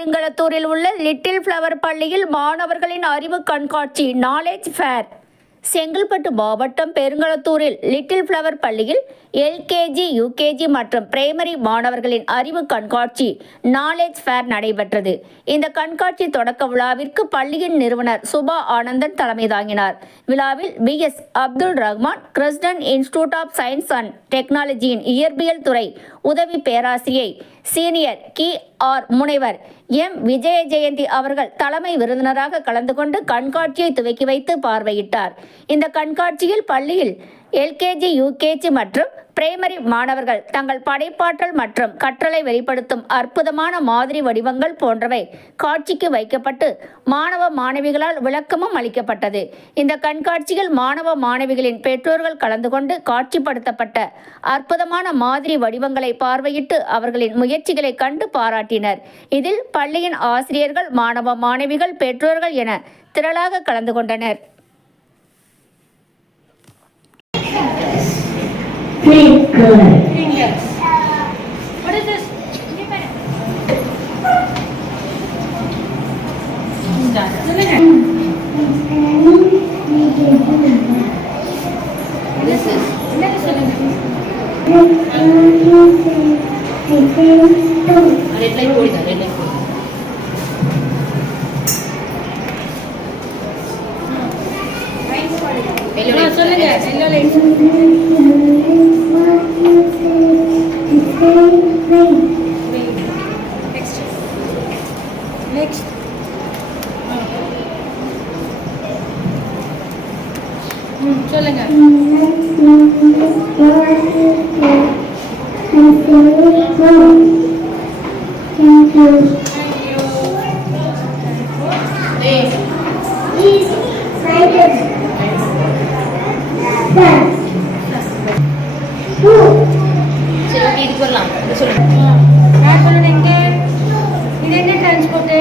பெருங்களத்தூரில் உள்ள little flower பள்ளியில் மாணவர்களின் அறிவு கண்காட்சி நாலேஜ் ஃபேர். செங்கல்பட்டு மாவட்டம் பெருங்களத்தூரில் லிட்டில் ஃப்ளவர் பள்ளியில் எல்கேஜி, யுகேஜி மற்றும் பிரைமரி மாணவர்களின் அறிவு கண்காட்சி நாலேஜ் ஃபேர் நடைபெற்றது. இந்த கண்காட்சி தொடக்க விழாவிற்கு பள்ளியின் நிறுவனர் சுபா ஆனந்தன் தலைமை தாங்கினார். விழாவில் BS Abdul Rahman, crescent institute of science and டெக்னாலஜியின் இயற்பியல் துறை உதவி பேராசிரியை சீனியர் கி.ஆர். முனைவர் எம். விஜயஜெயந்தி அவர்கள் தலைமை விருந்தினராக கலந்து கொண்டு கண்காட்சியை துவக்கி வைத்து பார்வையிட்டார். இந்த கண்காட்சியில் பள்ளியில் எல்கேஜி, யுகேஜி மற்றும் பிரைமரி மாணவர்கள் தங்கள் படைப்பாற்றல் மற்றும் கற்றலை வெளிப்படுத்தும் அற்புதமான மாதிரி வடிவங்கள் போன்றவை காட்சிக்கு வைக்கப்பட்டு மாணவ மாணவிகளால் விளக்கமும் அளிக்கப்பட்டது. இந்த கண்காட்சியில் மாணவ மாணவிகளின் பெற்றோர்கள் கலந்து கொண்டு காட்சிப்படுத்தப்பட்ட அற்புதமான மாதிரி வடிவங்களை பார்வையிட்டு அவர்களின் முயற்சிகளை கண்டு பாராட்டினர். இதில் பள்ளியின் ஆசிரியர்கள், மாணவ மாணவிகள், பெற்றோர்கள் என திரளாக கலந்து கொண்டனர். Fingers. What is this? This is. Red light போடுங்க, red light போடுங்க. சொல்லுங்க, yellow light. Next. சொல்லுங்க. சரி, ஓகே, இது போடலாம். இது சொல்லுங்க. யார் சொல்லுங்க? இது என்ன டிரான்ஸ்போர்ட்?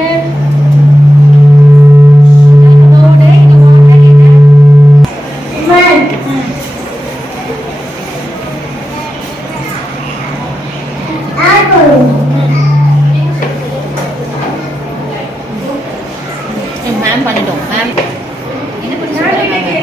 மேம் பண்ணிட்டோம். மேம் என்ன பண்ணுங்க? என்ன பண்ணுவாங்க?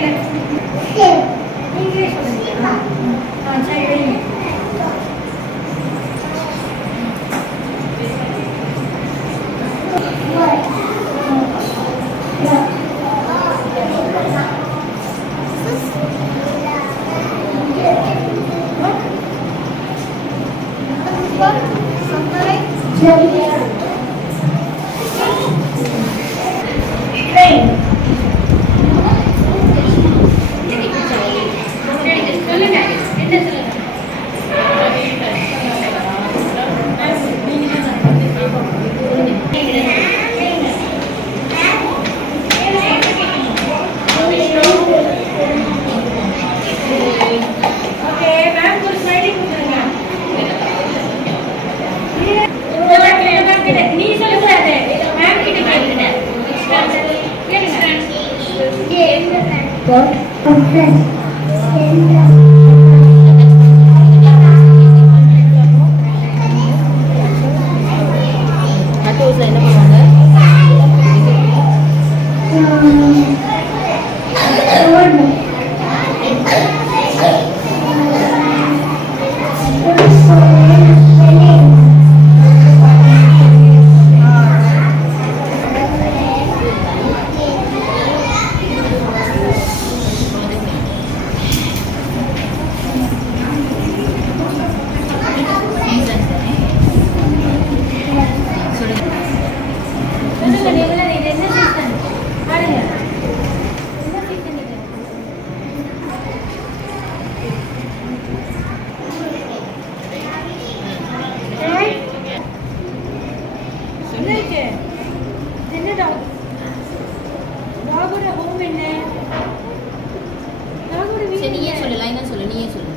நீயே சொல்லு, லைனா சொல்லு, நீயே சொல்லு.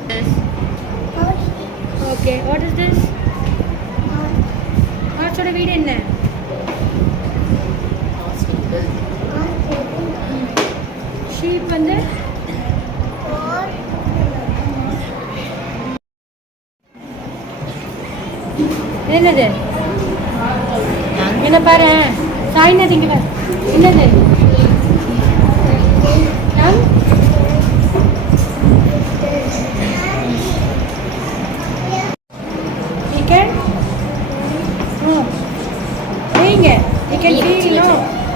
Okay, what is this? ஆர்ட்ஸோட வீடு என்ன? ஷீப் வந்து என்னது? என்ன பாரு சாய்நாத் இங்க பாரு என்னது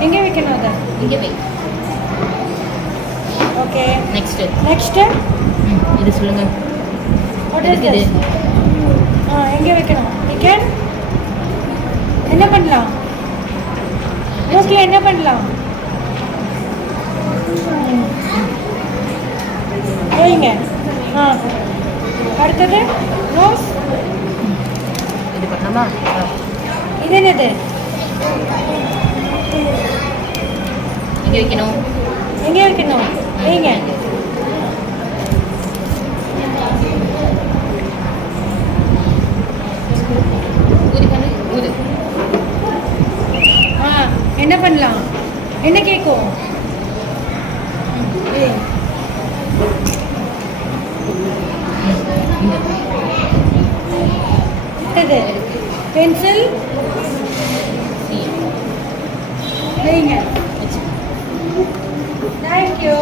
எங்கே வைக்கணும் அதை இங்கே வை. ஓகே நெக்ஸ்ட் இது சொல்லுங்க. வாட் இஸ் திஸ் எங்கே வைக்கணும் டிக்கெட் என்ன பண்ணலாம் ஓகே என்ன பண்ணலாம் வைங்க அடுத்தது ரோஸ் இது பண்ணலாமா? இது என்னது இங்கே வைக்கணும். எங்கே வைக்கணும் வைங்க ஊதி பண்ணு ஊது. என்ன பண்ணலாம் என்ன கேட்கும் பென்சில் வைங்க thank you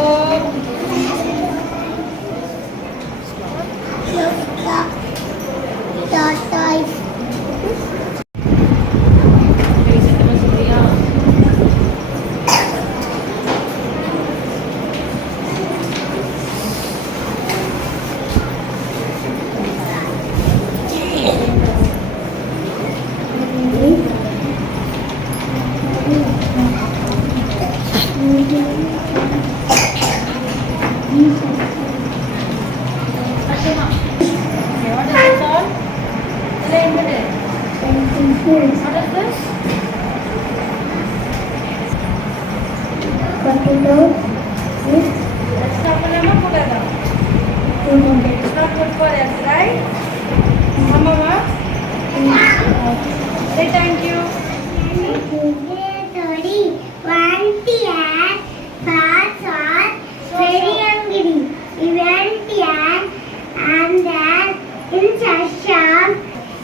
It's not good for us, right? Mama? Say thank you.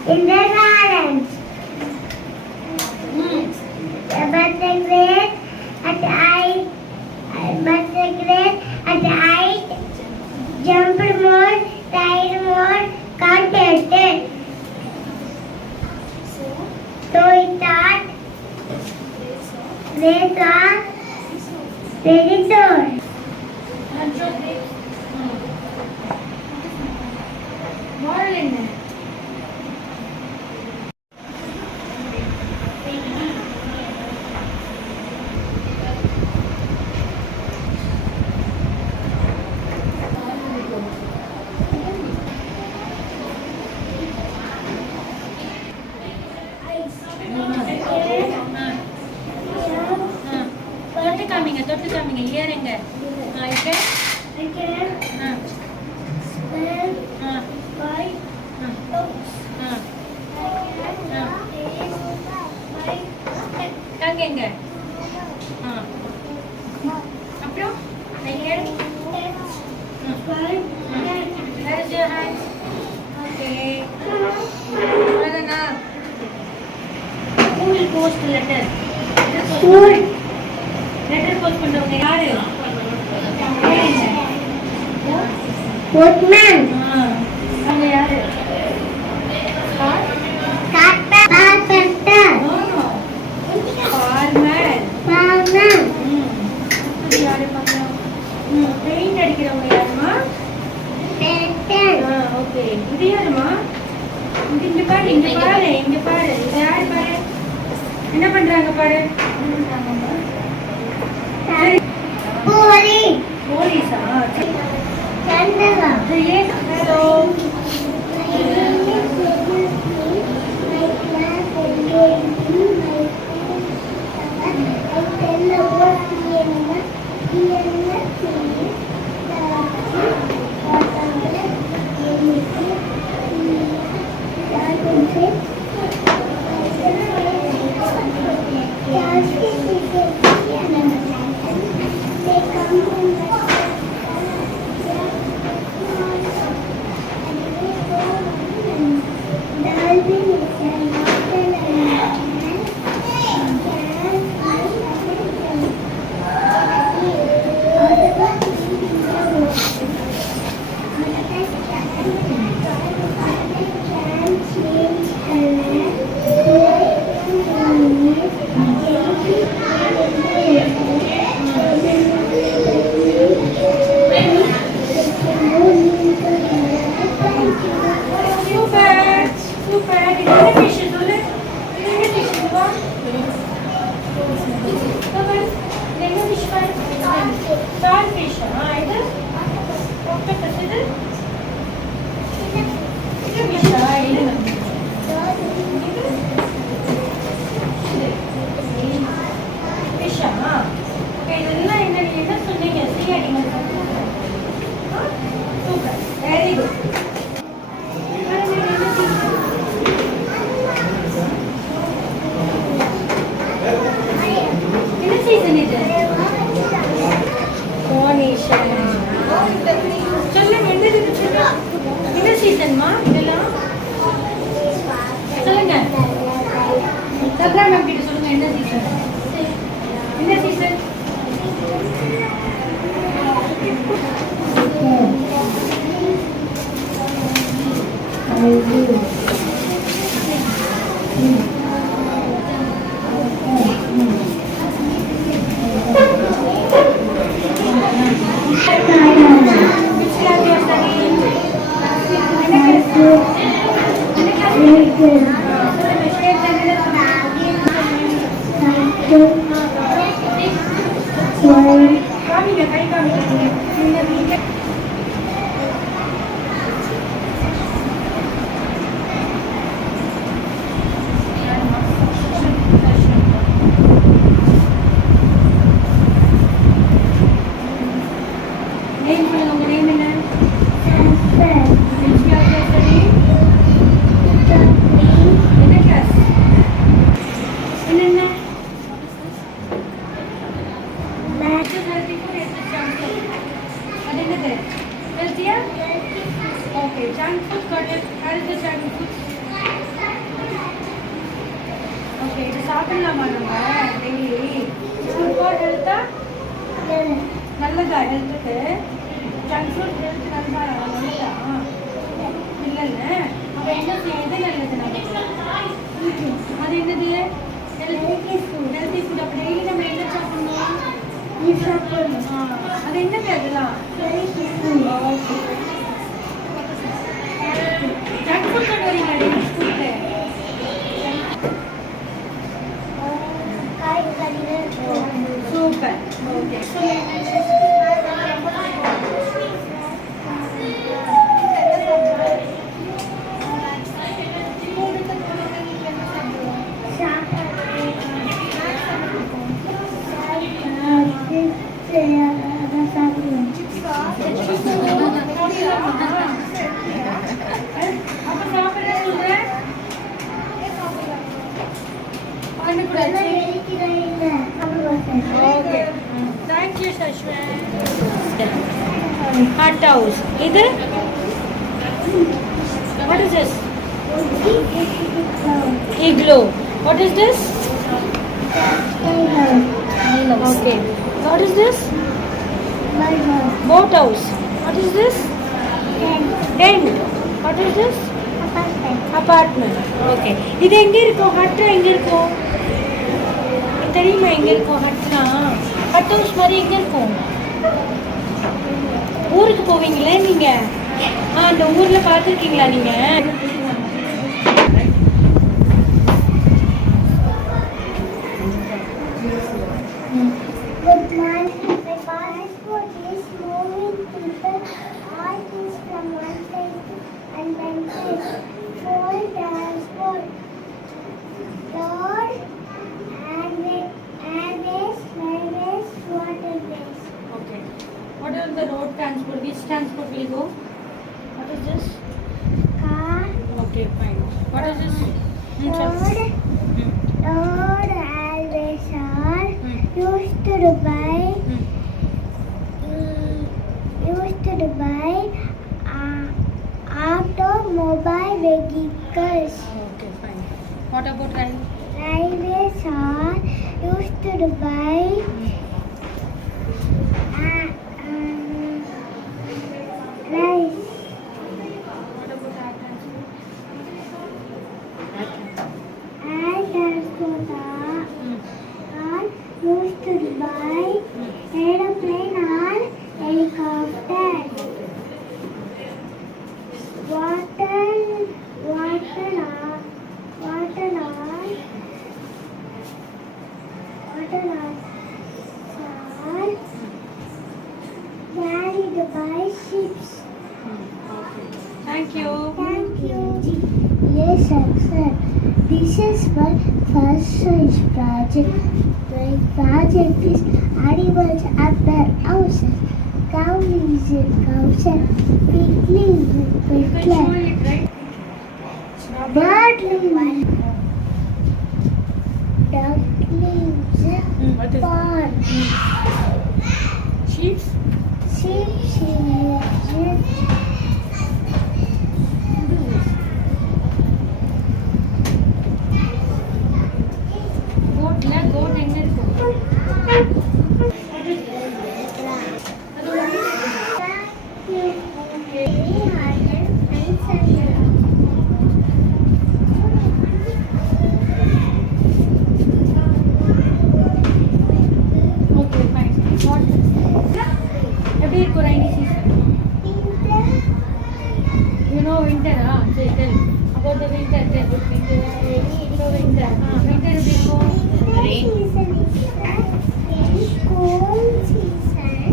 In the garden, but the great at I jumped more, tried more, can't get it. So he thought they saw very soon. Moral in there. தொட்டு காமிங்க ஏறுங்க இப்போ காங்கங்க அப்புறம் school post letter letter post பண்றவங்க யாரு போஸ்ட்மேன் அவங்க யாரு தாத்தா தாத்தா ஃபார்மர் ஃபார்மர் இது யாரு பார்க்கலாம் பெயிண்ட் அடிக்கிறவங்க யாருமா பெயிண்டர் ஓகே இது யாருமா இங்க பாரு இங்க பாரு இங்க பாரு இது யாரு பாரு என்ன பண்றாங்க பாரு போலீஸ் போலீஸா சந்தனா ஹலோ சீசன்மா இதெல்லாம் சொல்லுங்க. சப்ரா மேம் கிட்ட சொல்லுங்க, என்ன சீசன்? என்ன சீசன்? காமிங்க, கை காமிங்க. நேம் சொல்லுங்க, உங்க நேம் என்ன? என்ன கிளாஸ்? என்னென்ன? அது என்னது? ஹெல்த்தியா? Okay, junk food got it. Health junk food. Okay, இது சாப்பிடலாமா நம்ம டெய்லி? ஃபுட் ஃபார் ஹெல்த்தா? நல்லதா ஹெல்த்துக்கு? ஜங்க் ஃபுட் ஹெல்த் நல்லதா? இல்லைல்ல. அப்போ என்ன செய்ய? எது நல்லது நமக்கு? அது என்னது? Healthy food. அப்போ டெய்லி நம்ம என்ன சாப்பிடணும்? அது என்னது அதெல்லாம்? ஜங்க் ஃபுட் கொண்டு வரீங்களா டெய்லி ஸ்கூலுக்கு? சூப்பர். ஓகே. அப்ப சாப்பிட சொல்றேன். Okay. Thank you Sashwan. Hot house. இது what is this? Igloo. What is this? Okay. What is this? Boat house. What is this? Tent. What is this? Apartment. Okay. இது எங்க இருக்கும்? ஹட் எங்க இருக்கும்? தெரியுமா எங்க இருக்கும் ஹட்னா? ஹட் ஹவுஸ் மாதிரி எங்க இருக்கும்? ஊருக்கு போவீங்களே நீங்க? அந்த ஊர்ல பார்த்துருக்கீங்களா நீங்க? Good morning. My passport is moving people. All things from one side and one side. For transport. Road, airways, railways, waterways. Okay. What are the road transport? Which transport will go? What is this? Car, Okay, fine. What is this? road, airways are used to buy automobile vehicles. Okay, fine. What about rail? Railways are used to buy rice. What about air transport? Air transport are used to buy aeroplane or helicopter. Water carried by ships. Thank you. Thank you. Yes, sir. This is my first science project. My project is animals and their houses. Cow is a cow, pig is a You pig, can show it, right? bird lives, duck lives, What is pond, sheep? sheep lives, About the winter, tell me. Winter. Winter எப்படி இருக்கும்? Season is cold season.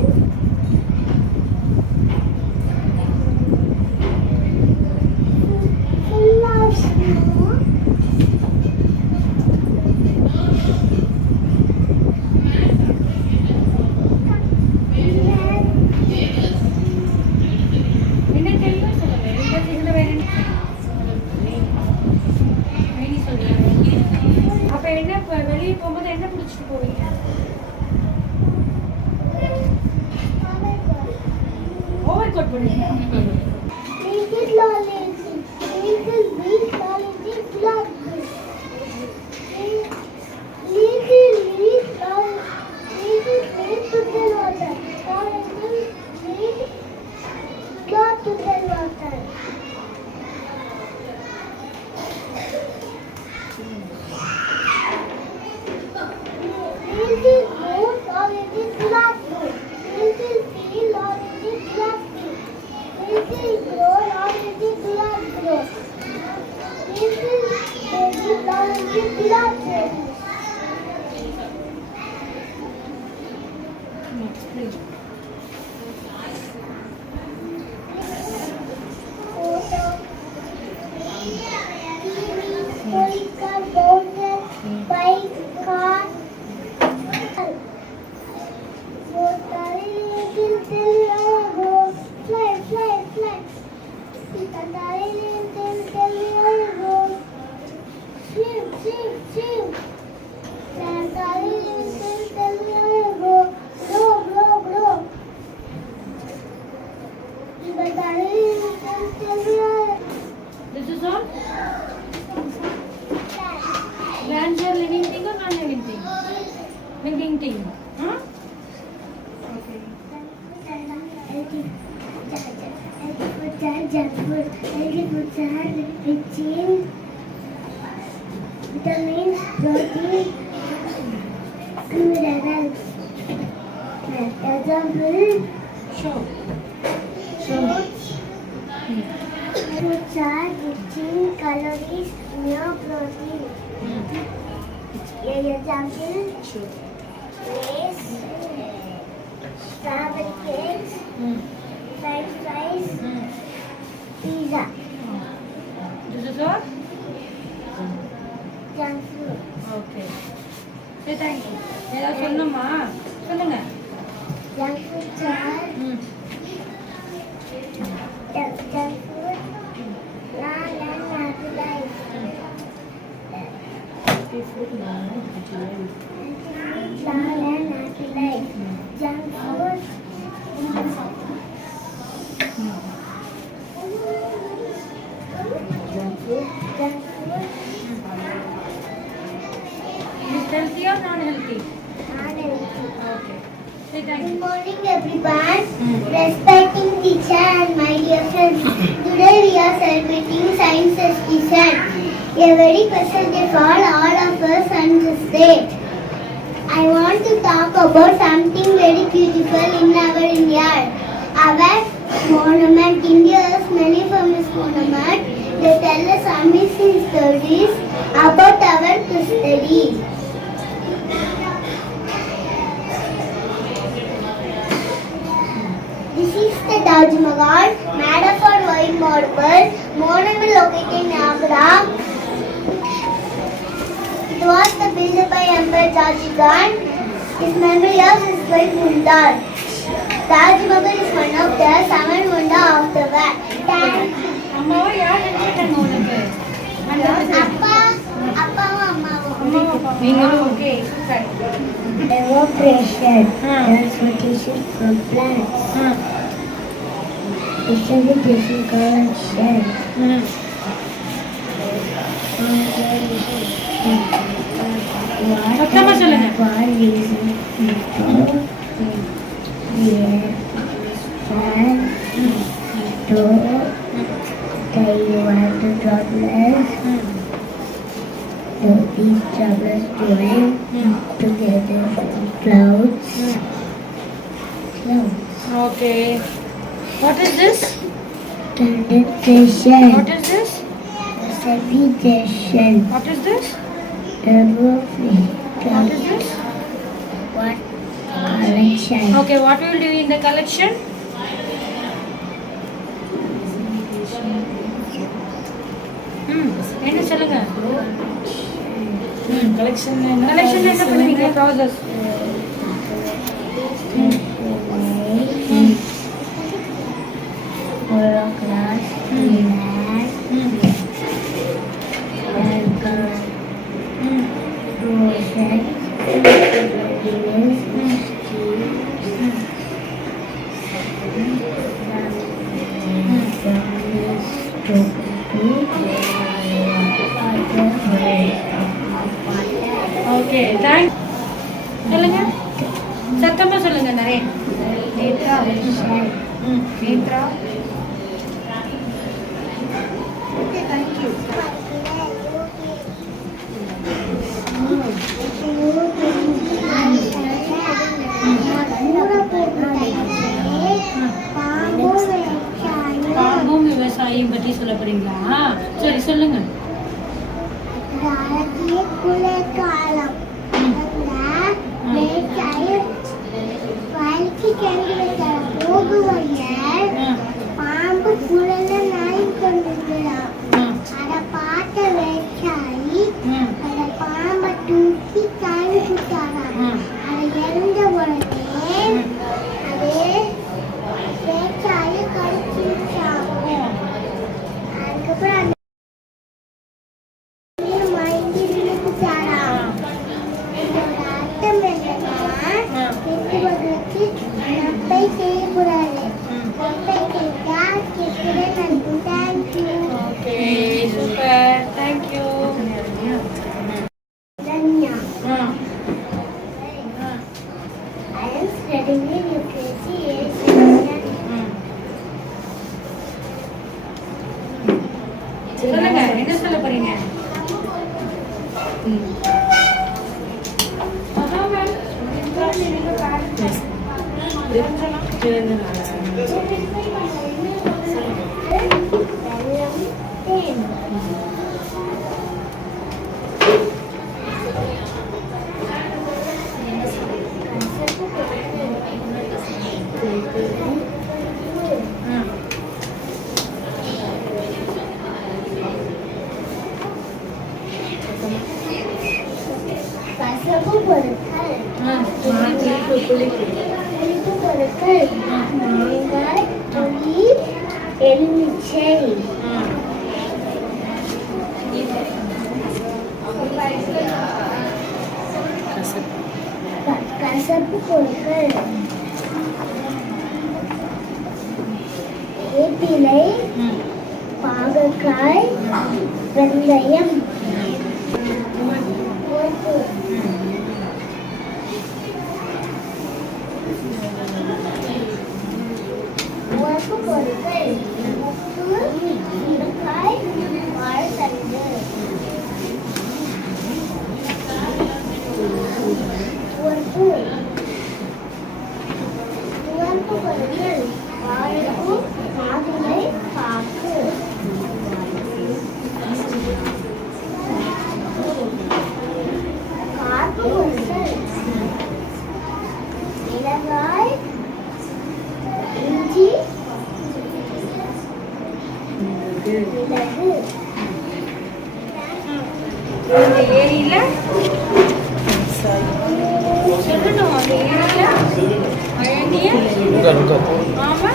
Full of snow. என்ன தெரியும் சொல்லுங்க. winter seasonல வேற என்ன? rainy சொல்லுங்க. அப்ப என்ன வெளிய போகும்போது என்ன பிடிச்சிட்டு போவீங்க? ஓவர்கோட் போடுவீங்க. Little lolly, little big lolly, big blood. Little big lolly, little big to the water. Little big blood to the water. Little goat lolly, big blood. Little pea lolly, big blood. Little grow lolly, big blood grow. Little baby lolly, big blood baby. Photo. Polycar, bouncer, bike, car. Fly, fly, fly. Swim, swim, swim. Grow, grow, grow. This is all? Plants are living thing or non-living thing? Living thing. Huh? Okay. Vitamins, protein, minerals. Example, Show. fruits are rich in calories, no protein. Example, Lays, strawberry cakes, French fries, pizza, This is all? junk food. Okay. Say thank you. ஏதாவது சொல்லணுமா? சொல்லுங்க. Junk foods are junk food, non and happy life. Non and happy life. Junk food. Junk food. Is healthy or non-healthy? Non-healthy. Okay. Say thank Good you. morning everyone. Respecting teacher and my dear friends. Today we are celebrating Science Exhibition. A very special day for all of us on this day. I want to talk about something very beautiful in our India. Our monument, India's many famous monument. They tell us amazing stories about our history. This is the Taj Mahal, made of white marble, monument located in Agra. It was built by Emperor Shah Jahan. His memory of his wife Mumtaz. Taj Mahal is one of the 7 wonders of the world. Thank you. அம்மாவா யார் நினைச்சிட்டாங்க உனக்கு? அப்பாவும் அம்மாவும். நீங்களும் ஓகே. சரி. Evaporation, transportation from plants, precipitation correction, மொத்தமா சொல்லுங்க. water droplets. So these droplets join together in clouds. Okay. What is this? Condensation. What is this? Television. What is this? The movie. What is this? What collection? Okay, what will do in the collection? என்ன சொல்லுங்க? கலெக்ஷன் என்ன பண்ணுவீங்க? Process. Class. Okay, thank. சொல்லுங்க, சத்தமா சொல்லுங்க. நரேன். நேத்ரா. நேத்ரா. பாம்பும் விவசாயியும் பற்றி சொல்ல போறீங்களா? சரி, சொல்லுங்க. குளிர்காலம் பாம்பு குழல நாய் கொண்டிருக்கிறான். அதை பார்த்த வேச்சாயி அந்த பாம்பை தூக்கி காய் சுட்டாராம். அதை இறந்த உடனே அதே வேச்சாயி கடிச்சிருச்சான். அதுக்கப்புறம் Okay, super. Thank you. சொல்லுங்க, என்ன சொல்ல போறீங்க? கசப்பு பொருட்கள், புளிப்பு பொருட்கள், மாங்காய், புளி, எலுமிச்சை. கசப்பு பொருட்கள், வேப்பிலை, பாகற்காய், வெந்தயம். உப்பு பொருட்கள், உப்பு, மிளகாய், வாழைத்தண்டு. உப்பு பொருட்கள், வாழைப்பூ, மாதுளை, பாக்கு. காப்பு பொருட்கள், மிளகாய், இஞ்சி, மிளகு. அந்த ஏரியில சொல்லணும். அந்த ஏரியில அழகிய ஆமா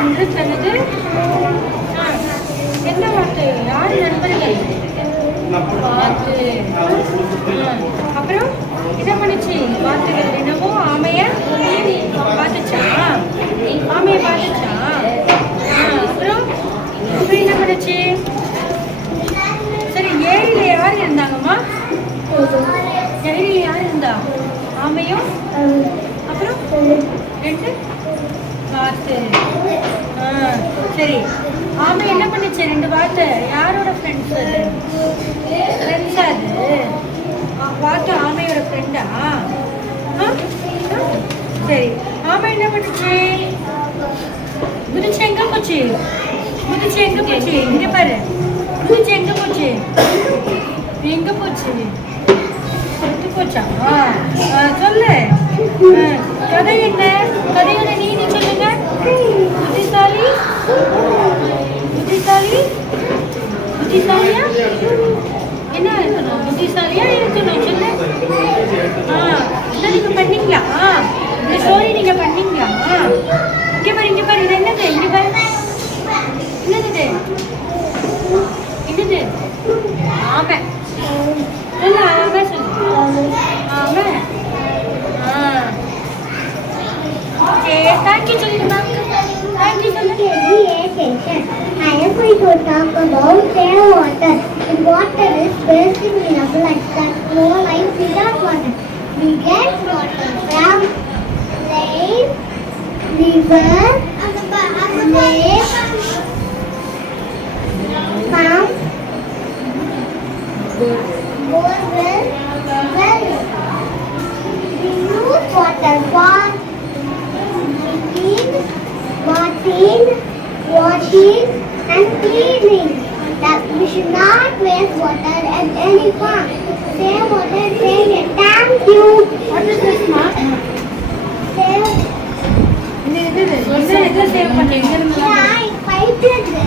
ஒன்று தனது என்ன வார்த்தை? யார் நண்பர்கள்? பார்த்து. அப்புறம் என்ன பண்ணுச்சு? வார்த்தைகள் என்னவோ ஆமைய பார்த்துச்சா? ஆமைய பார்த்துச்சா? அப்புறம் அப்புறம் என்ன பண்ணுச்சு? சரி, ஏரியில யார் இருந்தாங்கம்மா? ஏரியில யார் இருந்தா? ஆமையும் அப்புறம் ரெண்டு வாத்து. சரி, ஆமை என்ன பண்ணுச்சு? ரெண்டு வாத்து. யாரோட ஃப்ரெண்ட்ஸ் அது? ஃப்ரெண்ட்ஸா அது? வாத்து ஆமையோட ஃப்ரெண்டா? சரி, ஆமை என்ன பண்ணுச்சு? குதிச்சு எங்க போச்சு? குதிச்சு எங்க போச்சு இங்க பாரு பூச்சி எங்க போச்சு எங்க போச்சு செத்து போச்சா சொல்லு கதை என்ன கதையோட நீதி சொல்லுங்க புத்திசாலி புத்திசாலி புத்திசாலியா என்ன இருக்கணும் புத்திசாலியா இருக்கணும் சொல்லு இதை நீங்க பண்ணீங்களா இந்த ஸ்டோரி நீங்க பண்ணீங்களா இங்க பாரு இது என்னது இங்க பாரு என்னது என்னது ஆமை சொல்லு ஆமை சொல்லு ஆமை ஓகே தேங்க்யூ சொல்லுங்க தேங்க்யூ சொல்லுங்க I am going to talk about fair water. Water is basic mineral that no life without water. We get water from lake, river, lake, pump, borewell, well. We use water for drinking, bathing, washing and cleaning. That we should not waste water at any point. Save water, save it. Thank you. What is this, ma? Save. எதை சேவ் பண்ணீங்க பைப் இருக்கு.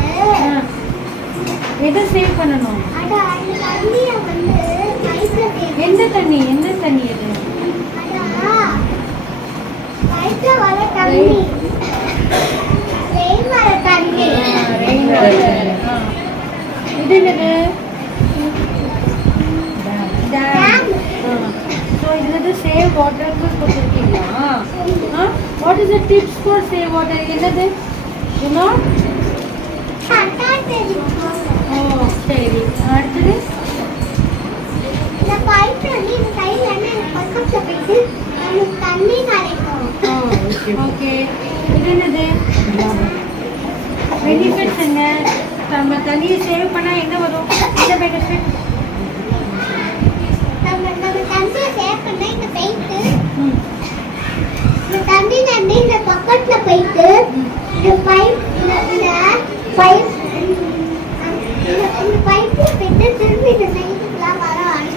எதை சேவ் பண்ணணும் அட அந்த தண்ணிய வந்து பைப்ல சேவ். எந்த தண்ணி அது அட பைப்ல வர தண்ணி. ரெயின் வர தண்ணி. இது என்னது டேம் ஸோ இது சேவ் வாட்டருக்கு கொடுத்துருக்கீங்களா what is the tips for save water என்னது யூனோ சட்டா தெரியும். ஓ சரி அடுத்தது இந்த பைப்ல வந்து இந்த சைடுல இருந்து இந்த பக்கத்துல போயிட்டு நமக்கு தண்ணி கிடைக்கும். ஓகே இது என்னது பெனிஃபிட்ஸ் என்ன நம்ம தண்ணியை சேவ் பண்ணால் என்ன வரும் என்ன பெனிஃபிட் நம்ம தண்ணியை சேவ் பண்ணா இந்த போயிட்டு இந்த தண்ணி தண்ணி இந்த பக்கத்துல போயிட்டு இந்த பைப் இந்த பைப் இந்த பைப்ல போயிட்டு திரும்பி இந்த சைடுக்குலாம் வரும்.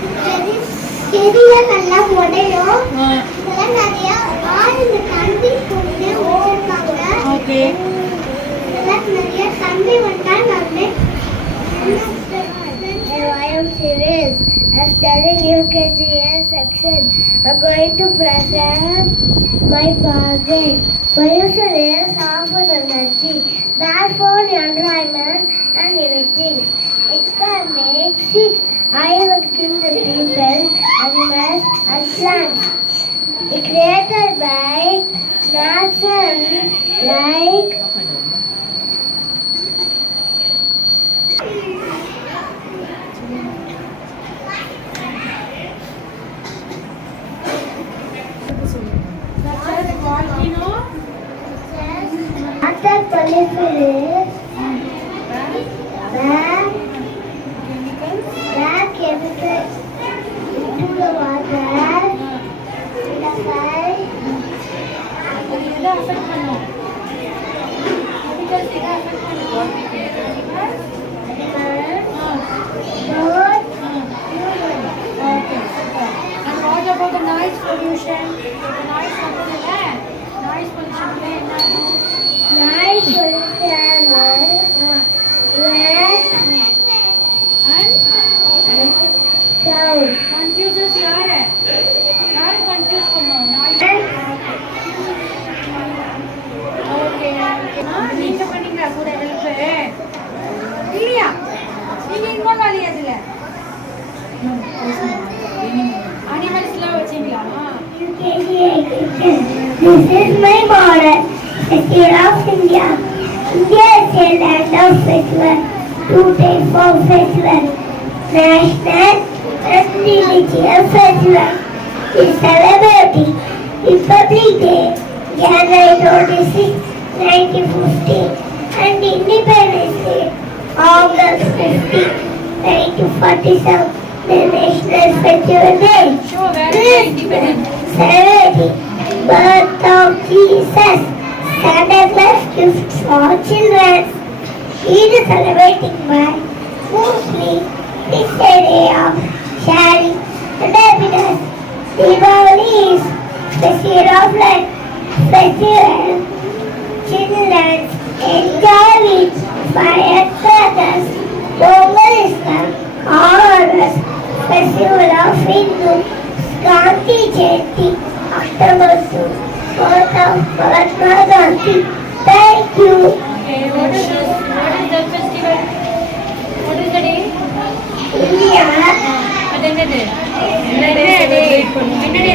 செடியை நல்லா உடையும். இதெல்லாம் நிறைய ஆள் இந்த தண்ணி கொண்டு வச்சிருக்காங்க. ஓகே இதெல்லாம் நிறைய தண்ணி வந்தா நல்ல I am serious. As telling UKGA section, I'm going to present my project. Pollution is harmful energy, bad for the environment and everything. It can make sick. I will kill the people, animals and plants. It created by nature like water pollution is bad chemicals into the water, in the sky, எதை அஃபெக்ட் பண்ணும் கெமிக்கல்ஸ் எதை அஃபெக்ட் பண்ணும் birds, Okay, super. And what about the noise pollution? The noise pollution, noise pollution enna night pollution, red and sound. confuses யாரை confuse பண்ணும் noise. Okay. நீங்க பண்ணீங்களா கூட ஹெல்ப் இல்லையா நீங்க இன்வால்வ் ஆகலையா அதுல அனிமல்ஸ்லாம் வச்சீங்களா This is my border, the state of India. India is a land of festival, 2 days for festival, national and religious festival. We celebrate Republic Day, January 26, 1950, and Independence Day, August 15, 1947. The national festival day. Sure, where is independent? Celebrating birth of Jesus. Santa Claus gifts for children. Eid is celebrating by Muslim this day of sharing and happiness. Diwali is the year of light, festival. Children enjoy with firecrackers. Pongal is the harvest festival of Hindu. Gandhi Jayanti, October 2, birth of Mahatma Gandhi. Thank you. Okay, what is this? What is the festival? What is the day? India. அது என்னது? என்ன day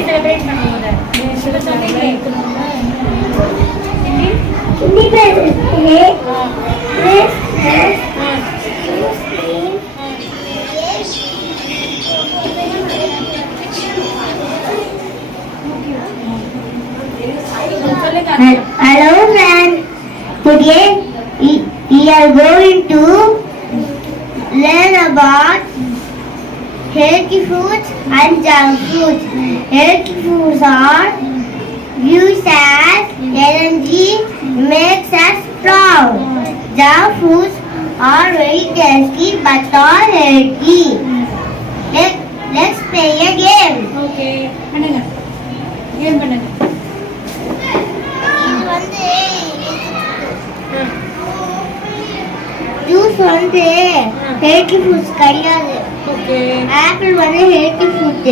celebrate பண்ணுவோம் அத? சொன்னீங்களே. Hindi? Independence Day. Christmas. Muslim. சொல்லுங்க. Hello friends. Today we are going to learn about healthy foods and junk foods. Healthy foods are used as energy, makes us proud. Junk foods are very tasty but are healthy. Let's play a game. Okay பண்ணுங்க. கேம் பண்ணுங்க. ஜூஸ் வந்து healthy foods கிடையாது. Okay. Apple வந்து healthy food.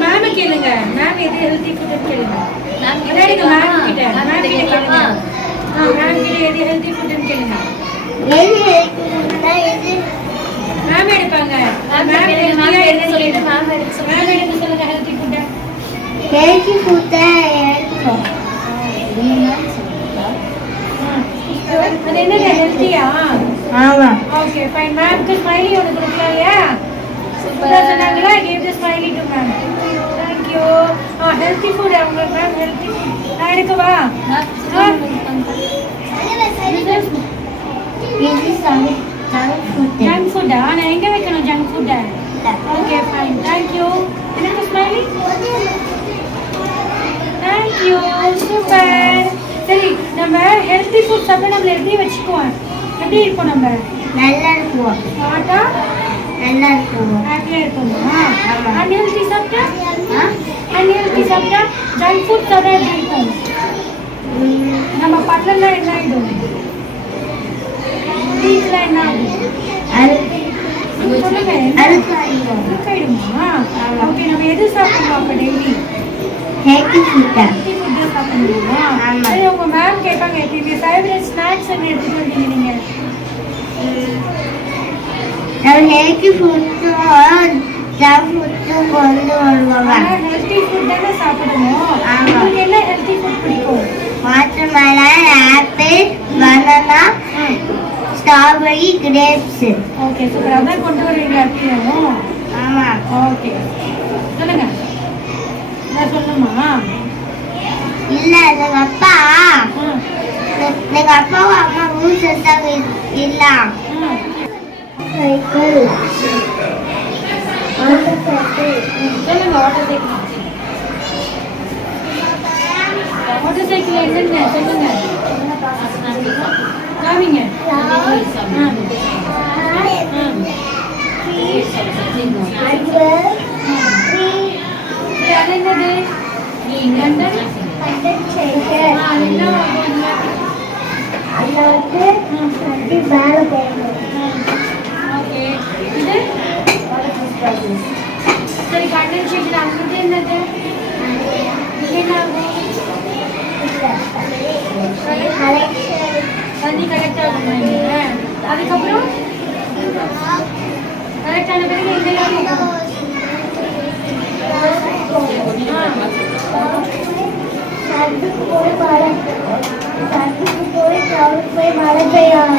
Ma'am கேளுங்க. மேம் எது ஹெல்தி ஃபுட்னு கேளுங்க. மேம் கிட்ட மேம் கிட்ட கேளுங்க. மேம் கிட்ட எது ஹெல்தி ஃபுட்னு கேளுங்க. எது ஹெல்த்தி ஃபுட்னா எது? மேம் எடுப்பாங்க. மேம் ஹெல்தியா என்ன சொல்லிட்டு மேம் எடுக்க சொல்லுங்க. மேம் எடுக்க சொல்லுங்க ஹெல்தி ஃபுட். ஹெல்த்தி ஃபுட் எடுக்கும். அது என்னது ஹெல்தியா? ஆமா. Okay fine. மேம்க்கு ஸ்மைலி ஒன்று கொடுக்கலாம் இல்லையா? சூப்பரா சொன்னாங்களா? give the smiley to ma'am. Thank you. Healthy food அவங்க மேம் ஹெல்தி ஃபுட் நான் எடுக்கவா? இது ஜங்க் ஃபுட். ஜங்க் ஃபுட்டா? நான் எங்க வைக்கணும் ஜங்க் ஃபுட்டை? Okay fine. Thank you. எனக்கு ஸ்மைலி. Thank you. சூப்பர். சரி நம்ம ஹெல்தி ஃபுட் சாப்பிட்டா நம்மள எப்படி வச்சுக்குவோம்? எப்படி இருப்போம் நம்ம? நல்லா இருக்கும். ஸ்மார்ட்டா நல்லா இருக்கும். ஹாப்பியா இருப்போமா? அன்ஹெல்தி சாப்பிட்டா? அன்ஹெல்தி சாப்பிட்டா ஜங்க் ஃபுட் சாப்பிட்டா எப்படி இருக்கும்? நம்ம பல்லெல்லாம் என்ன ஆயிடும்? டீத்லாம் என்ன ஆகும்? சொல்லுங்க. அழுக்காயிடுமா? ஓகே நம்ம எது சாப்பிடணும் அப்போ daily? Healthy food. Healthy food தான் சாப்பிடணுமா? சரி உங்க மேம் கேட்பாங்க எப்பயுமே ஃபேவரட் ஸ்நாக்ஸ் என்ன எடுத்துட்டு வந்தீங்க நீங்க? நம்ம ஹெல்த்தி ஃபுட்டும் ஜங்க் ஃபுட்டும் கொண்டு வருவாங்க. ஆனால் ஹெல்தி ஃபுட் தானே சாப்பிடணும். ஆமா. உங்களுக்கு என்ன ஹெல்தி ஃபுட் பிடிக்கும்? Watermelon, apple, banana, strawberry, grapes. Okay super. அதான் கொண்டு வருவீங்களா எப்பயும்? ஆமா. ஓகே சொல்லுங்க. நான் சொல்லணுமா? இல்ல எங்க அப்பா எங்க அப்பாவும் அம்மாவும் செத்தாங்க இல்ல. சைக்கிள். சொல்லுங்க. வாட்டர் சைக்கிள் என்னென்ன சொல்லுங்க. காமிங்க. அது என்னது? ஓகே இது சரி கண்டென்சேஷன் அங்கிட்டு என்னது? என்ன ஆகும்? தண்ணி கலெக்ட் ஆகும். அதுக்கப்புறம் கலெக்ட் ஆன பிறகு என்ன ஆகும்? போய் மழை பெய்யும்.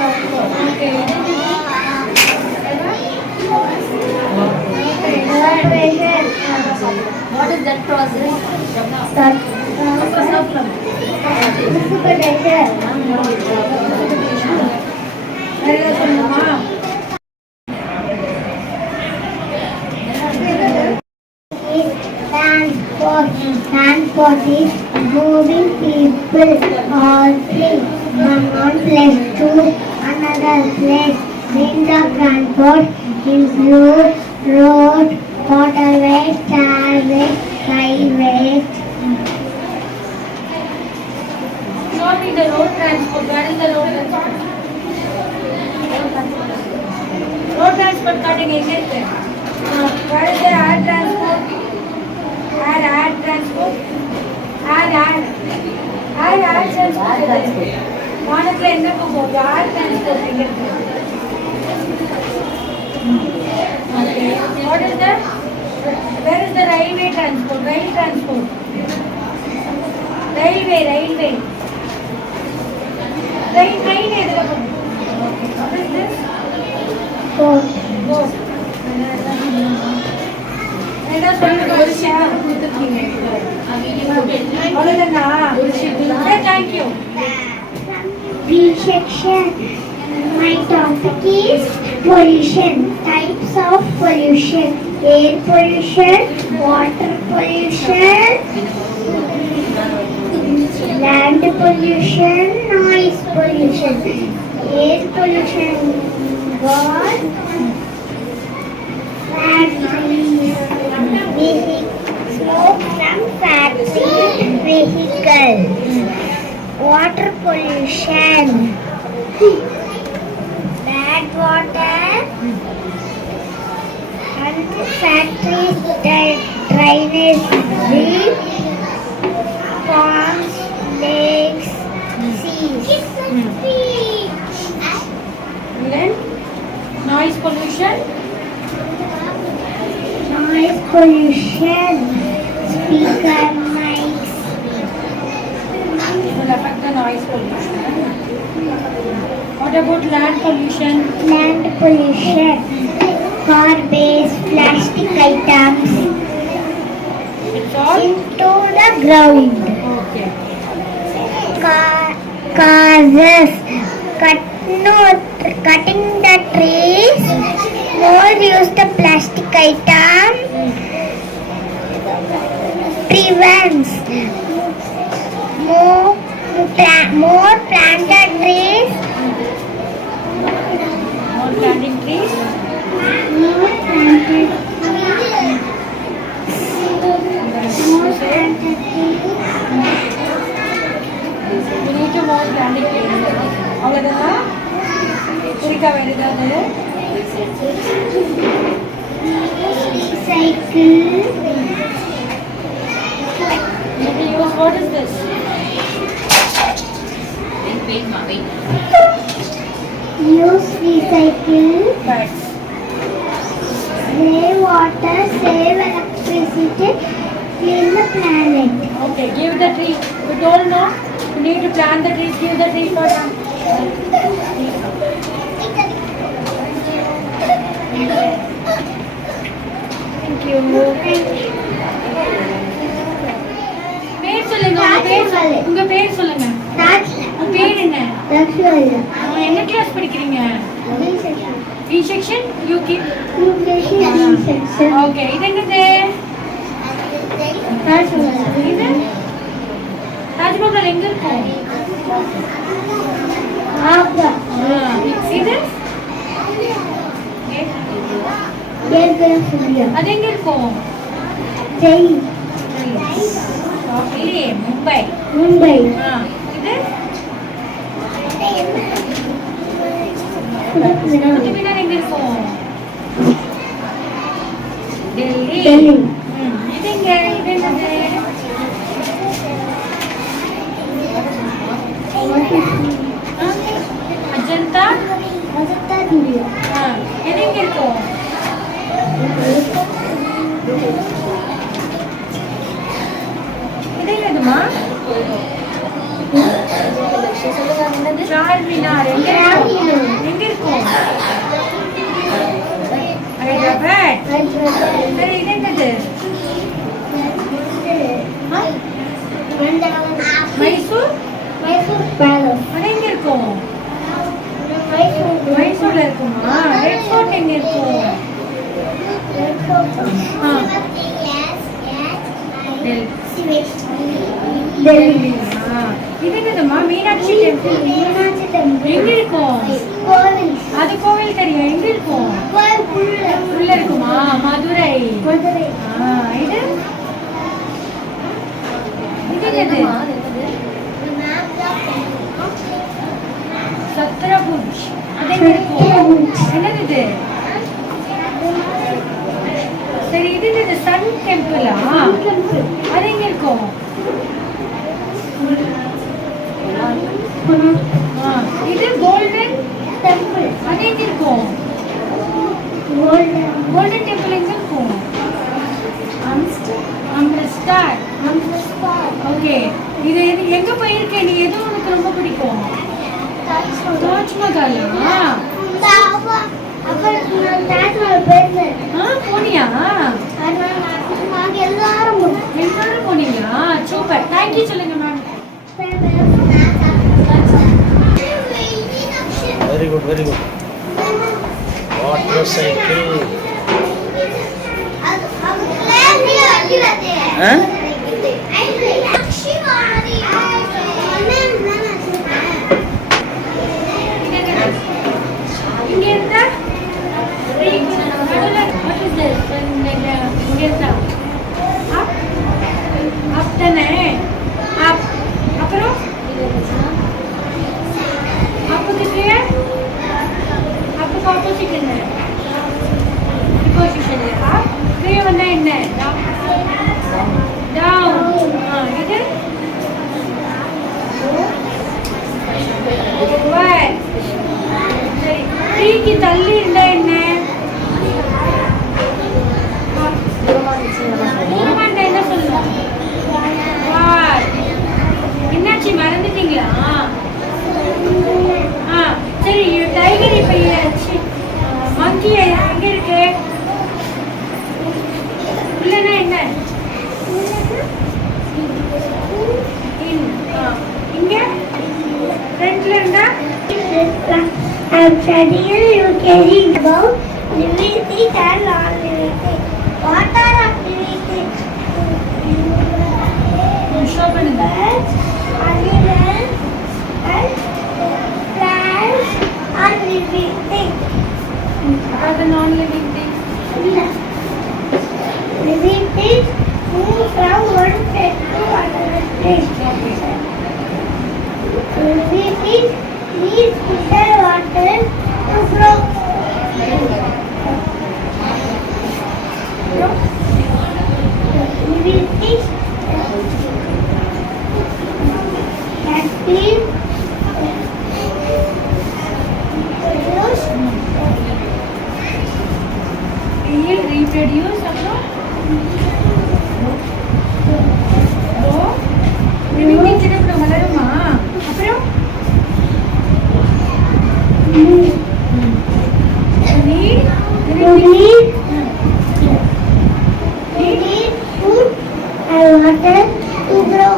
What is that process? Transport is moving people or things. One place to another place. Means of transport include road, waterways, starways, highways. Show me the road transport. Where is the road transport? Road transport cutting is it? Where is the air transport? Air transport? Air transport. வானத்துல என்ன போகுது? ஏர் transport எங்க இருக்கு? Okay. What is the? Where is the railway transport? Rail transport. Railway. Train எதுல போகுது? What is this? Boat. Boat. என்ன சொல்லுங்க? ஒரு ஷேர் கொடுத்துருக்கீங்க. அவ்வளோதானா? Thank you. B section. My topic is pollution. Types of pollution: air pollution, water pollution, land pollution, noise pollution. Air pollution got factories, smoke from factory vehicles. Water pollution, bad water and factories drainage, ponds, lakes, seas. And then noise pollution. Noise pollution, speaker mics. It will affect the noise pollution. What about land pollution? Land pollution, garbage, plastic items It's all into the ground. okay. Causes cutting the trees, more use the plastic item, prevents more planted trees, More planting trees. more planted trees. We need to more planting trees. அவ்வளோதானா? குறிக்க வேண்டியது Cycle. maybe use what is this? Use recycle. But Save water, save electricity, clean the planet. okay, give the tree. You told no. You need to plant the trees. Give the tree for them. Thank you. பேர் சொல்லுங்க. உங்க பேர் சொல்லுங்க. உங்க பேர் என்ன? என்ன கிளாஸ் படிக்கிறீங்க? B section, UK. Okay, இது என்னது? இது தாஜ்மஹால் எங்க இருக்கும்? இது அது எங்க இருக்கும்? இல்லையே, மும்பை. இது குத்துமினார் எங்க இருக்கும்? டெல்லி. இது எங்க? இது என்னது? அஜந்தா. இது எங்க இருக்கும்? இது என்னதுமா? சார்மினார் எங்க இருக்கும்? எங்க இருக்கும்? ஹைதராபாத். சரி, இது என்னது? மைசூர். அது எங்க இருக்கும்? மைசூர்ல இருக்குமா? ரெட் ஃபோர்ட் எங்க இருக்கும்? டெல்லி. இது என்னதுமா? மீனாட்சி டெம்பிள். மீனாட்சி டெம்பிள் எங்க இருக்கும்? கோவில். அது கோவில் தெரியும். எங்க இருக்கும்? கோவில் உள்ள இருக்குமா? மதுரை. மதுரை. இது இது என்னது? சத்ரபுஜ். அது எங்க இருக்கும்? என்னது இது? சரி, இது என்னது? சன் டெம்பிளா? அது எங்க இருக்கும்? இது கோல்டன் டெம்பிள். அது எங்க இருக்கும்? கோல்டன் டெம்பிள் எங்க இருக்கும்? அம்ரிஸ்டர். ஓகே, இது எங்க போயிருக்க நீ? எது உனக்கு ரொம்ப பிடிக்கும்? தாஜ்மஹாலா? போனியா? எல்லாரும் போனீங்களா? சூப்பர். தேங்க்யூ சொல்லுங்க ma'am. Very good, very good. Motorcycle. Huh? இங்க இருந்தா what is this? இங்க இருந்தா அப் தானே? அப். அப்புறம் அப்புக்கு கீழே அப்புக்கு ஆப்போசிட் என்ன? பொசிஷன். அப் கீழே வந்தா என்ன? டவுன். இது what? சரி, த்ரீக்கு தள்ளி இருந்தா என்ன? தூரமாண்டா என்ன சொல்லணும்? What? என்னாச்சு, மறந்துட்டீங்களா? சரி, டைகர் இப்ப மங்கி எங்க இருக்கு? இல்லைன்னா என்ன? இங்க ஃப்ரண்ட்ல இருந்தா I'm studying UKG about living and non-living. What are activities? Show பண்ணுங்க. Birds, animals, and plants are living things. அது நான் living thing. Living things move from one place to another place. Living things need food and water to grow. Living things can live, reproduce, அப்புறம் living things அப்புறம் வளருமா? அப்புறம் need food and water to grow.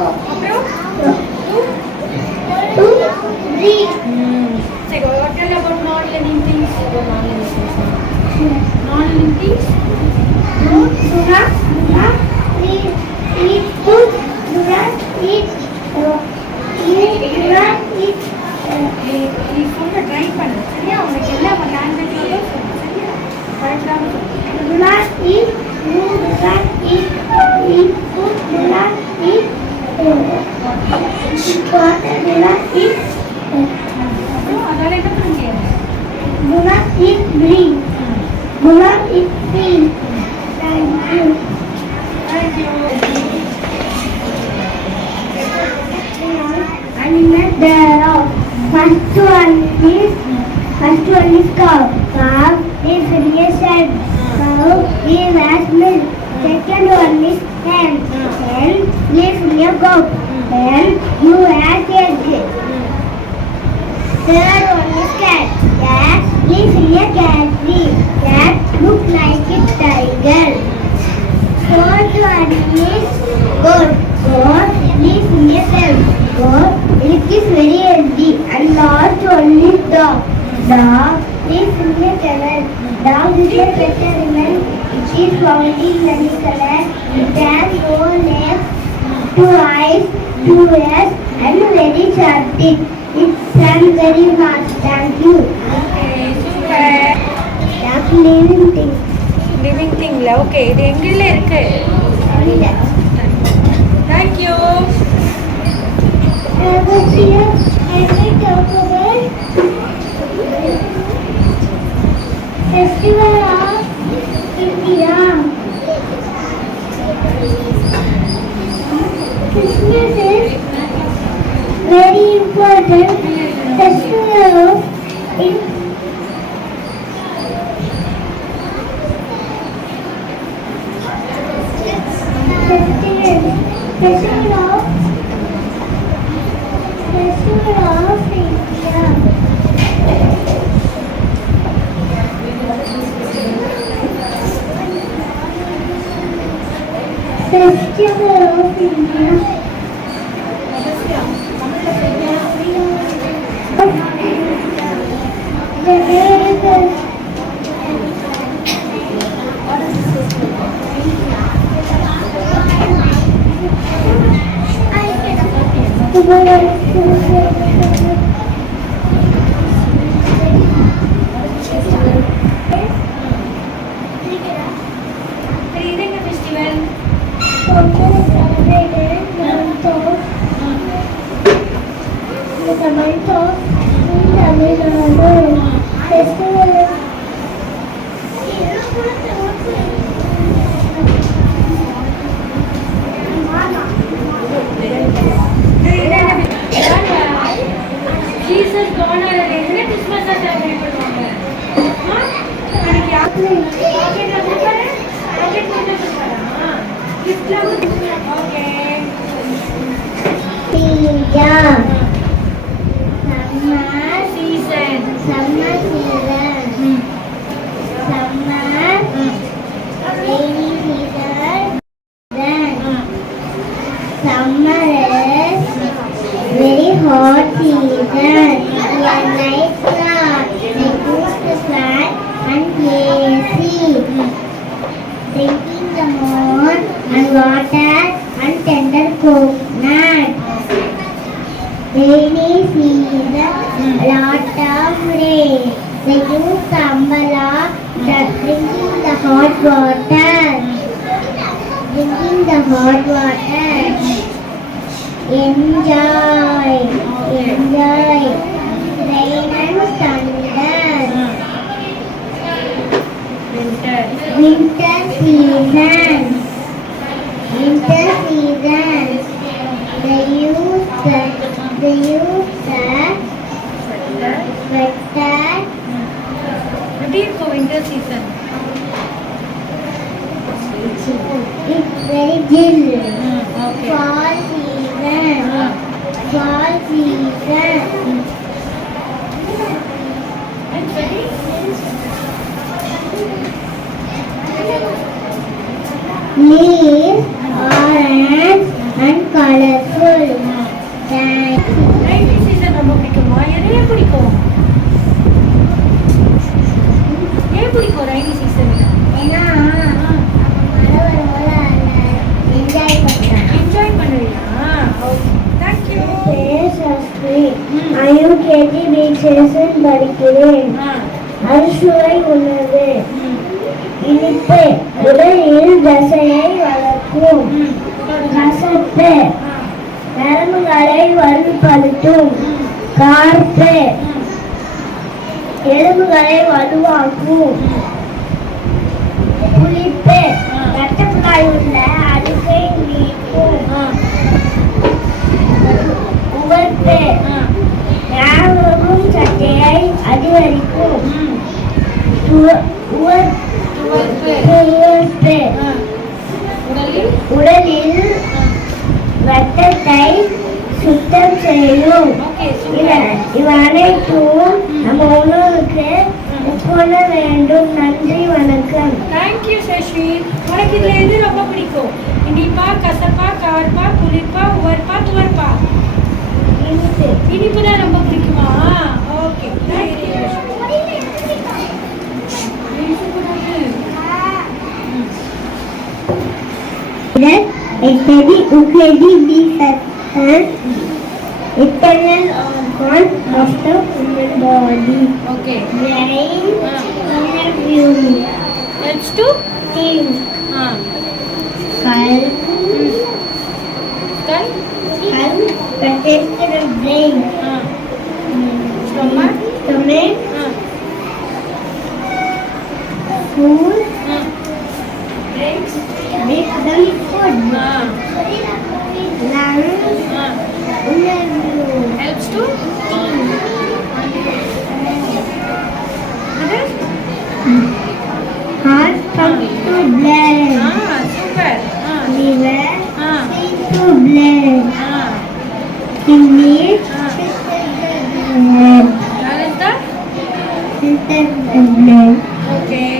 To breathe. சரி, what about non-living things? Non-living things? Do not eat food. Do not eat. Do not eat. நீ சொல்ல ட்ரை பண்ணு, சரியா? உனக்கு எல்லா லாங்குவேஜ்லயும் சொல்லு, சரியா? பயப்படாம சொல்லு. Do not eat. Do not eat. Eat food. Do not eat. Water. Do not eat. அப்புறம் அதால என்ன பண்ண முடியாது? Do not eat green. Do not eat green. Thank you. Animals there are. First one is cow. Cow is reason. Cow is as milk. Second one is hen. Hen lives near goat. Hen you as egg. Third one is cat. Cat lives near cat tree. Cat looks like a tiger. Fourth one is goat. Goat lives near them. Goat it is very healthy. And last one is dog. Dog lives near kennel. Dog is a pet animal. It is found in many colors. It has no legs 2 eyes, 2 ears, and very sharp teeth. It's very fast. Thank you. Okay, super. Duck living thing. Living திங்ல okay இது எங்கில இருக்கு thank you Here, I will talk about Festival of India. Christmas is very important festival of India. Festival of India. Festival of India. இது என்ன festival Jesus born ஆன டேஸ்ல Christmas celebrate பண்ணுவாங்க அதுக்கு ராக்கெட் கொடுப்பாரு ராக்கெட் மட்டும் கொடுப்பாரா கிஃப்ட்ல okay season Summer is very hot season. A nice cloud, reduce the fan and AC. Drinking the moon and water and tender coconut. Rainy season, lot of rain. Reduce the umbrella, drinking the hot water. Drinking the hot water. Enjoy. Rain and thunder. Winter season. They use the sweater. எப்படி இருக்கும் winter season It's very chill. Okay Fall season. Leaves orange and colorful. Raini சீசன் ரொம்ப பிடிக்குமா எதையே பிடிக்கும் ஏன் பிடிக்கும் ரைனி சீசன் ஏன்னா மழை வரும்போது என்ஜாய் பண்ணுறேன். என்ஜாய் பண்ணுவியா ஓகே தேங்க் யூ IUKG பீச்சேசன் படிக்கிறேன். அறுசுவை உணவு இனிப்பு உடலில் தசையை வளர்க்கும். கசப்பு நரம்புகளை வலுப்படுத்தும். கார்ப்பு எலும்புகளை வலுவாக்கும். புளிப்பு ரத்தக்குழாய் உள்ள அழுக்கை நீக்கும். உவர்ப்பு ஞாபகம் சக்தியை அதிகரிக்கும். உவர்ப்பு உடலில் ரத்தத்தை சுத்தம் செய்யும். இவை அனைத்தும் நம்ம உணவுக்கு உட்கொள்ள வேண்டும். நன்றி, வணக்கம். தேங்க்யூ சஷ்வி உனக்கு இதுல எது ரொம்ப பிடிக்கும் இனிப்பா கசப்பா கார்ப்பா புளிப்பா உவர்ப்பா துவர்ப்பா இனிப்பு தான் ரொம்ப பிடிக்குமா okay A teddy UKG, these are internal organs of the human body. Okay. Brain, inner view, Helps to? think, Skull? skull protects the brain, Stomach? stomach, food, makes them food, lungs, inner view, Helps to? heart pumps to blood, Super. liver feeds to blood, kidneys Where is that? filter the blood, Okay.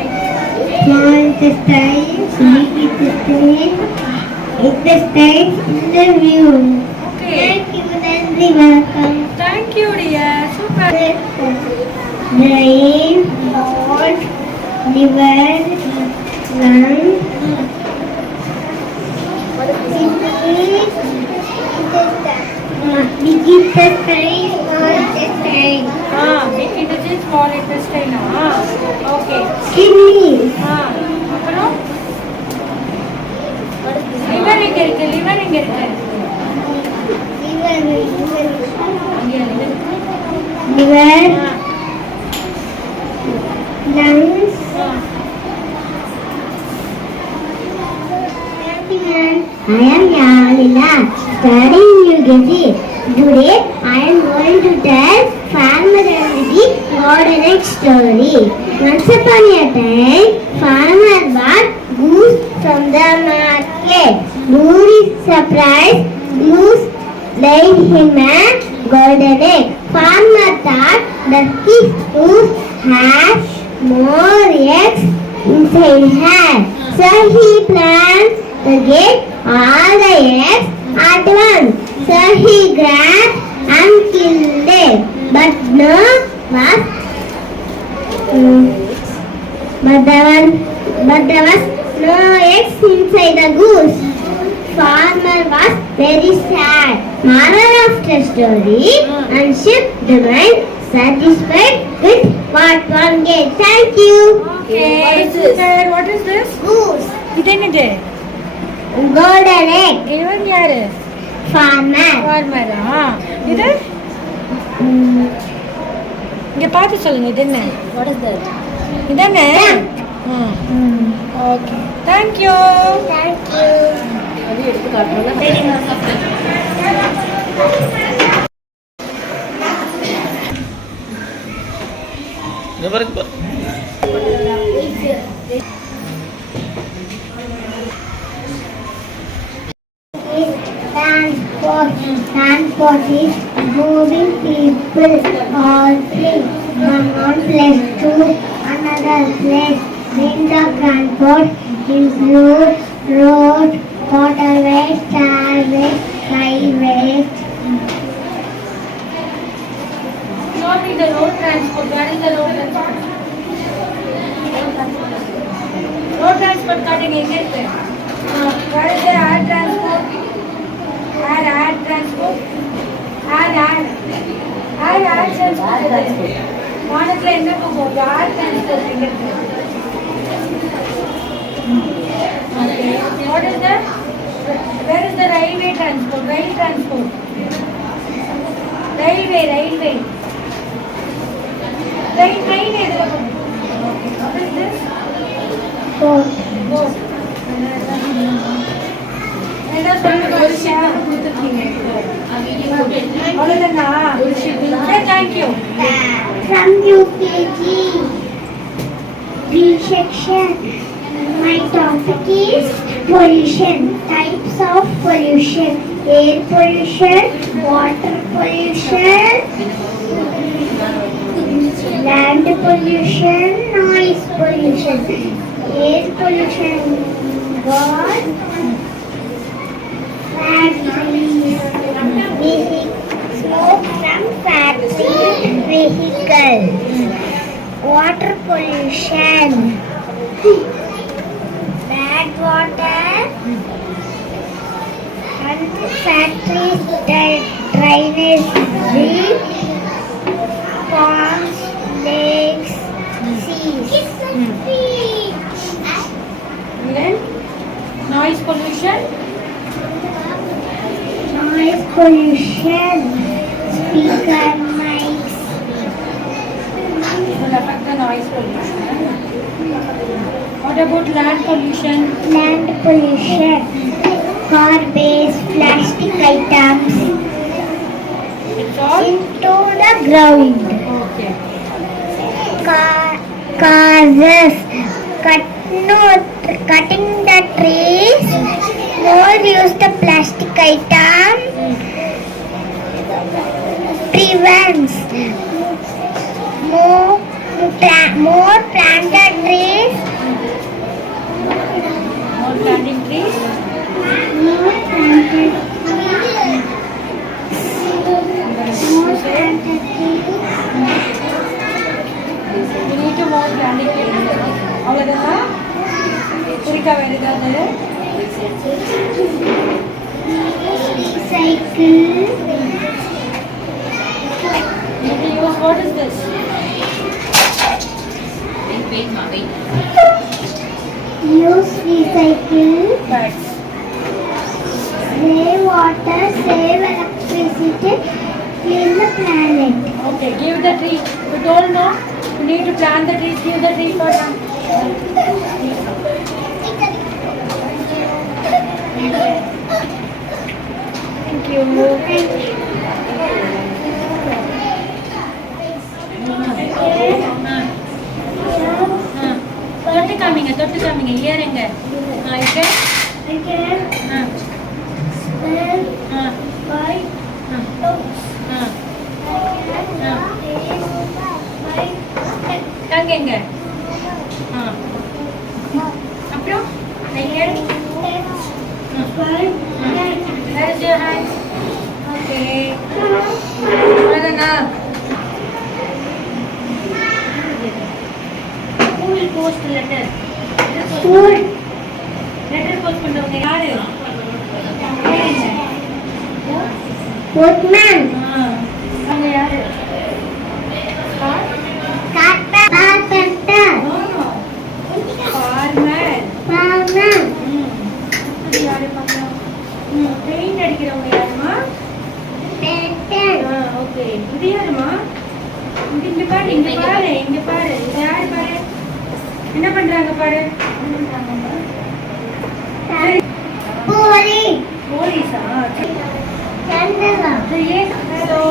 small intestines, big intestines, inner view. Okay. Thank you, Nandri. Welcome. Thank you, dear. Super. Brain, heart, liver, lungs, kidneys, big intestine, small intestine, Big intestine, small intestine. Okay. kidneys, அப்புறம் liver எங்க இருக்கு? liver எங்க இருக்கு? liver, அங்கே liver. liver, lungs. I am Yalila, studying UKG. Today I am going to tell Farmer and the Golden story. Once upon a time, farmer bought goose from the market. To his surprise, goose laid him a golden egg. Farmer thought that his goose has more eggs inside her. So he planned to get all the eggs at once. So he grabbed and killed them. But there was no eggs inside the goose. Farmer was very sad. Moral of the story: unship the mind, satisfied with what one gets. Thank you. Okay. What is this? Goose. இது என்னது? Golden egg. இவன் யாரு? Farmer. farmer. இது? இங்க பார்த்து சொல்லுங்க இது என்ன? What is that? இதானே? Okay. Thank you. Thank you. அது எடுத்து காட்டுறோம். Transport is moving people or things from one place to another place. Means of transport include road, waterways, starways, highways. Show me the road transport. Where is the road transport? Road transport காட்டுங்க எங்க இருக்கு? Where is the air transport? Air transport. Air transport. வானத்துல என்ன போகும்? Air transport எங்க இருக்கு? Okay. What is the? Where is the railway transport? Rail transport. Railway. Train எதுல போகும்? What is this? Boat. Boat. என்ன சொல்லுங்க? ஒரு ஷேர் கொடுத்துருக்கீங்க. அவ்வளோதானா? Thank you. From UKG B section, my topic is pollution. Types of pollution: air pollution, water pollution, land pollution, noise pollution. Air pollution was factories, smoke from factory vehicles. Water pollution, bad water, and factories, drainage, ponds, lakes, seas. And then noise pollution. Noise pollution, speaker, mics. It will affect the noise pollution. What about land pollution? Land pollution, garbage, plastic items It's all into the ground. okay. Causes, cutting the trees, more used plastic item, prevents more planted trees, More planting trees. more planted trees. We need to more planting trees. அவ்வளோதான் குறிக்கா வேறு ஏதாவது Cycle, you can use what is this? use recycle, But save water, save electricity, clean the planet. okay, give the tree. You told no. You need to plant the trees. Give the tree for them. Thank you. தொட்டு காமிங்க ஏறுங்க இப்போ Again, smell, bite, looks. எங்க அப்புறம் கையெடு Where is your hand? Okay. அதானா Who will post the letter? Food, Letter post பண்றவங்க யாரு? footman, அவங்க யாரு? carpenter, Farmer. farmer, இது யாரு பார்க்கலாம்? பெயிண்ட் அடிக்கிறவங்க யாருமா? painter, okay. இது யாருமா? இங்க பாரு இது யாரு பாரு? என்ன பண்றாங்க பாரு? police, போலீஸா? candela, hello